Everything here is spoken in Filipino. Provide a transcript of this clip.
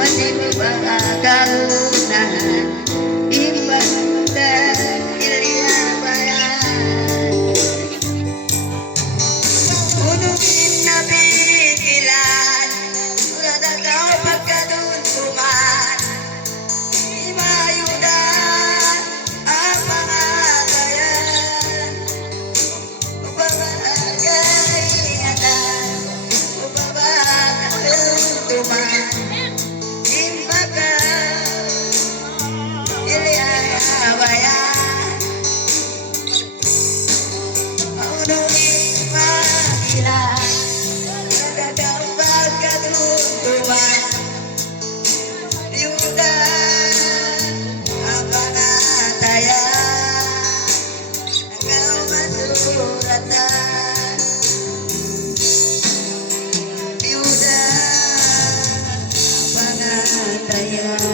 masih berkalunan ibadah ilia bayan unumin nabi ilan urada kau pagkaduntuman imayudan apangatayan upabagayatan upabagayuntuman Yuda, pangataya.